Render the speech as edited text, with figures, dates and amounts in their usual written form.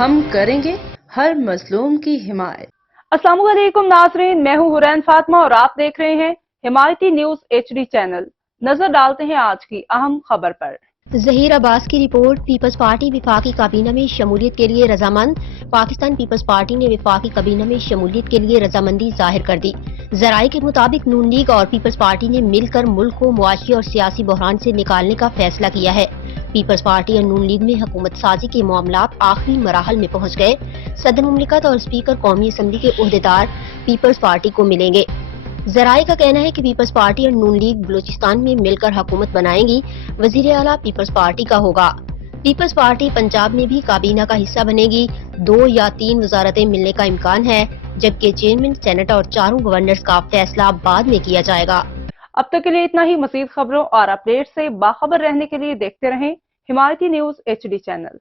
ہم کریں گے ہر مظلوم کی حمایت۔ السلام علیکم ناظرین، میں ہوں حورین فاطمہ اور آپ دیکھ رہے ہیں حمایتی نیوز HD چینل۔ نظر ڈالتے ہیں آج کی اہم خبر پر۔ ظہیر عباس کی رپورٹ، پیپلز پارٹی وفاقی کابینہ میں شمولیت کے لیے رضامند۔ پاکستان پیپلز پارٹی نے وفاقی کابینہ میں شمولیت کے لیے رضامندی ظاہر کر دی۔ ذرائع کے مطابق نون لیگ اور پیپلز پارٹی نے مل کر ملک کو معاشی اور سیاسی بحران سے نکالنے کا فیصلہ کیا ہے۔ پیپلز پارٹی اور نون لیگ میں حکومت سازی کے معاملات آخری مراحل میں پہنچ گئے۔ صدر مملکت اور اسپیکر قومی اسمبلی کے عہدیدار پیپلز پارٹی کو ملیں گے۔ ذرائع کا کہنا ہے کہ پیپلز پارٹی اور نون لیگ بلوچستان میں مل کر حکومت بنائیں گی۔ وزیر اعلیٰ پیپلز پارٹی کا ہوگا۔ پیپلز پارٹی پنجاب میں بھی کابینہ کا حصہ بنے گی۔ 2 یا 3 وزارتیں ملنے کا امکان ہے، جبکہ چیئرمین، سینیٹ اور 4 گورنرز کا فیصلہ بعد میں کیا جائے گا۔ اب تک کے لیے اتنا ہی۔ مزید خبروں اور اپڈیٹ سے باخبر رہنے کے لیے دیکھتے رہیں حمایتی نیوز HD چینل۔